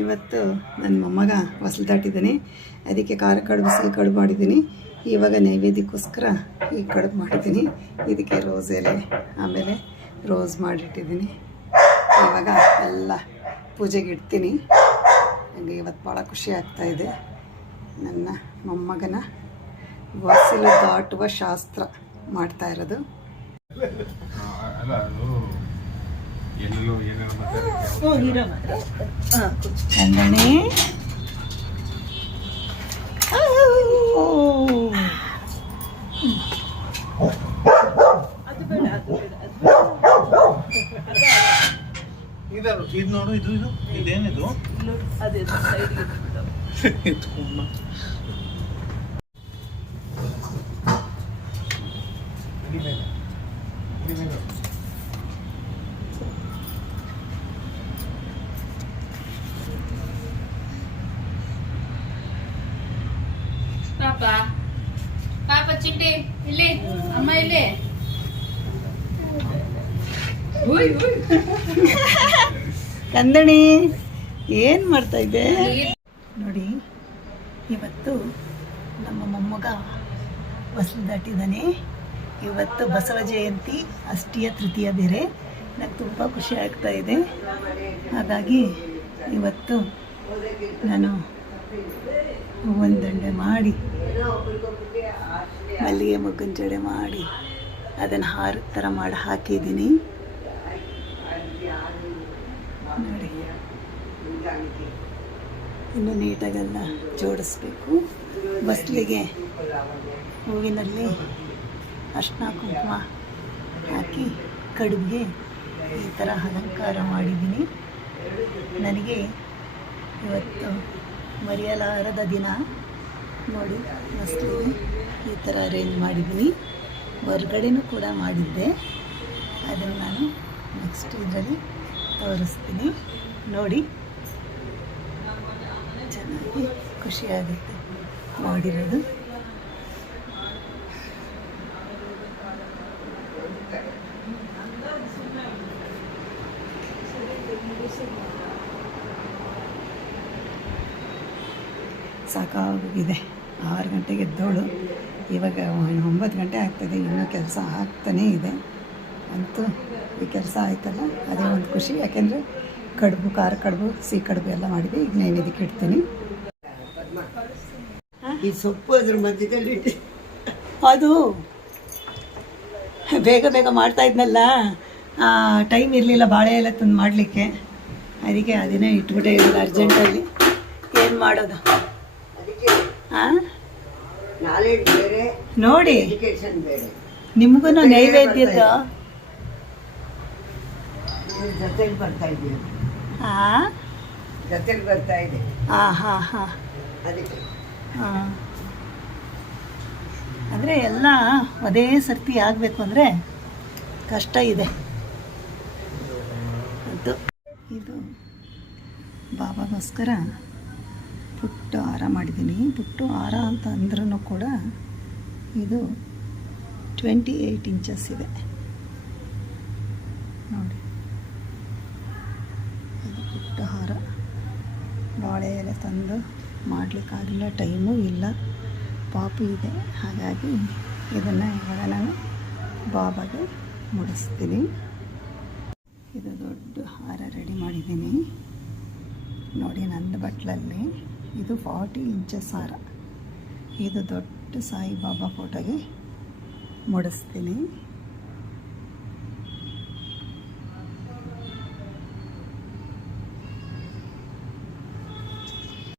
ಇವತ್ತು ನನ್ನ ಮೊಮ್ಮಗ ಹೊಸಲು ದಾಟಿದ್ದೀನಿ, ಅದಕ್ಕೆ ಖಾರ ಕಡುಬು ಸಿಹಿ ಕಡುಬು ಮಾಡಿದ್ದೀನಿ. ಇವಾಗ ನೈವೇದ್ಯಕ್ಕೋಸ್ಕರ ಈ ಕಡುಬು ಮಾಡಿದ್ದೀನಿ. ಇದಕ್ಕೆ ರೋಸ್ ಎಲೆ ಆಮೇಲೆ ರೋಸ್ ಮಾಡಿಟ್ಟಿದ್ದೀನಿ. ಇವಾಗ ಎಲ್ಲ ಪೂಜೆಗೆ ಇಡ್ತೀನಿ. ನನಗೆ ಇವತ್ತು ಭಾಳ ಖುಷಿ ಆಗ್ತಾಯಿದೆ. ನನ್ನ ಮೊಮ್ಮಗನ ಹೊಸಲು ದಾಟುವ ಶಾಸ್ತ್ರ ಮಾಡ್ತಾ ಇರೋದು. ಚಂದಣಿ ಇದು ನೋಡು, ಇದು ಇದೇನಿದು? ಪಾಪ ಚಿಟ್ಟಿ ಇಲ್ಲಿ, ಅಮ್ಮ ಇಲ್ಲಿ. ಕಂದಣಿ ಏನು ಮಾಡ್ತಾ ಇದ್ದೆ ನೋಡಿ. ಇವತ್ತು ನಮ್ಮ ಮೊಮ್ಮಗ ಹೊಸಲು ದಾಟಿದ್ದಾನೆ. ಇವತ್ತು ಬಸವ ಜಯಂತಿ, ಅಷ್ಟಿಯ ತೃತೀಯ ಬೇರೆ. ನನಗೆ ತುಂಬ ಖುಷಿ ಆಗ್ತಾ ಇದೆ. ಹಾಗಾಗಿ ಇವತ್ತು ನಾನು ಹೂವಿನ ದಂಡೆ ಮಾಡಿ, ಮಲ್ಲಿಗೆ ಮೊಗ್ಗಿನ ಜಡೆ ಮಾಡಿ, ಅದನ್ನು ಹಾರದ ಥರ ಮಾಡಿ ಹಾಕಿದ್ದೀನಿ ನೋಡಿ. ಇನ್ನು ನೀಟಾಗೆಲ್ಲ ಜೋಡಿಸ್ಬೇಕು. ಬಸ್ಲಿಗೆ ಹೂವಿನಲ್ಲಿ ಅರ್ಶಿನ ಕುಂಕುಮ ಹಾಕಿ ಕಡುಬಿಗೆ ಈ ಥರ ಅಲಂಕಾರ ಮಾಡಿದ್ದೀನಿ. ನನಗೆ ಇವತ್ತು ಮರೆಯಲಾರದ ದಿನ ನೋಡಿ. ಬಸ್ಲಿಗೆ ಈ ಥರ ಅರೇಂಜ್ ಮಾಡಿದ್ದೀನಿ. ಹೊರಗಡೆನೂ ಕೂಡ ಮಾಡಿದ್ದೆ, ಅದನ್ನು ನಾನು ನೆಕ್ಸ್ಟ್ ಇದರಲ್ಲಿ ತೋರಿಸ್ತೀನಿ ನೋಡಿ. ಚೆನ್ನಾಗಿ ಖುಷಿಯಾಗುತ್ತೆ ಮಾಡಿರೋದು. ಸಾಕಾಗಿದೆ. 6 ಗಂಟೆಗೆ ಎದ್ದೋಳು, ಇವಾಗ 9 ಗಂಟೆ ಆಗ್ತದೆ. ಇನ್ನೂ ಕೆಲಸ ಆಗ್ತಾನೇ ಇದೆ. ಅಂತೂ ಈ ಕೆಲಸ ಆಯ್ತಲ್ಲ, ಅದೇ ಒಂದು ಖುಷಿ. ಯಾಕೆಂದರೆ ಕಡುಬು, ಖಾರ ಕಡುಬು, ಸಿಹಿ ಕಡುಬು ಎಲ್ಲ ಮಾಡಿದೆ. ಈಗ ನೈವೇದ್ಯಕ್ಕೆ ಇಡ್ತೀನಿ. ಈ ಸೊಪ್ಪು ಅದ್ರ ಮಧ್ಯದಲ್ಲಿ ಅದು ಬೇಗ ಬೇಗ ಮಾಡ್ತಾ ಇದ್ನಲ್ಲ, ಟೈಮ್ ಇರಲಿಲ್ಲ ಬಾಳೆ ಎಲ್ಲ ತಂದು ಮಾಡಲಿಕ್ಕೆ. ಅದಕ್ಕೆ ಅದನ್ನೇ ಇಟ್ಬಿಟ್ಟೆ ಇರಲಿಲ್ಲ ಅರ್ಜೆಂಟಲ್ಲಿ. ಏನು ಮಾಡೋದು? ಹಾಂ ನೋಡಿ, ನಿಮಗೂ ನೈವೇದ್ಯದ ಜೊತೆಗೆ ಬರ್ತಾ ಇದ್ದೀವಿ. ಹಾಂ ಜೊತೆಗೆ ಬರ್ತಾ ಇದೆ. ಹಾಂ ಹಾಂ ಹಾಂ ಅದಕ್ಕೆ ಹಾಂ. ಅಂದರೆ ಎಲ್ಲ ಅದೇ ಸರ್ತಿ ಆಗಬೇಕು ಅಂದರೆ ಕಷ್ಟ ಇದೆ. ಅದು ಇದು ಬಾಬಾಗೋಸ್ಕರ ಪುಟ್ಟ ಹಾರ ಮಾಡಿದ್ದೀನಿ. ಪುಟ್ಟು ಹಾರ ಅಂತ ಅಂದ್ರೂ ಕೂಡ ಇದು 28 ಇಂಚಸ್ ಇದೆ ನೋಡಿ. ಇದು ಪುಟ್ಟ ಹಾರ. ಬಾಳೆ ಎಲೆ ತಂದು ಮಾಡಲಿಕ್ಕಾಗಿಲ್ಲ, ಟೈಮೂ ಇಲ್ಲ, ಪಾಪು ಇದೆ. ಹಾಗಾಗಿ ಇದನ್ನು ಇವಾಗ ನಾನು ಬಾಬಾಗೆ ಮುಡಿಸ್ತೀನಿ. ಇದು ದೊಡ್ಡ ಹಾರ ರೆಡಿ ಮಾಡಿದ್ದೀನಿ ನೋಡಿ. ನಂದು ಬಟ್ಲಲ್ಲಿ ಇದು 40 ಇಂಚಸ್ ಹಾರ. ಇದು ದೊಡ್ಡ ಸಾಯಿಬಾಬಾ ಫೋಟೋಗೆ ಮುಡಿಸ್ತೀನಿ.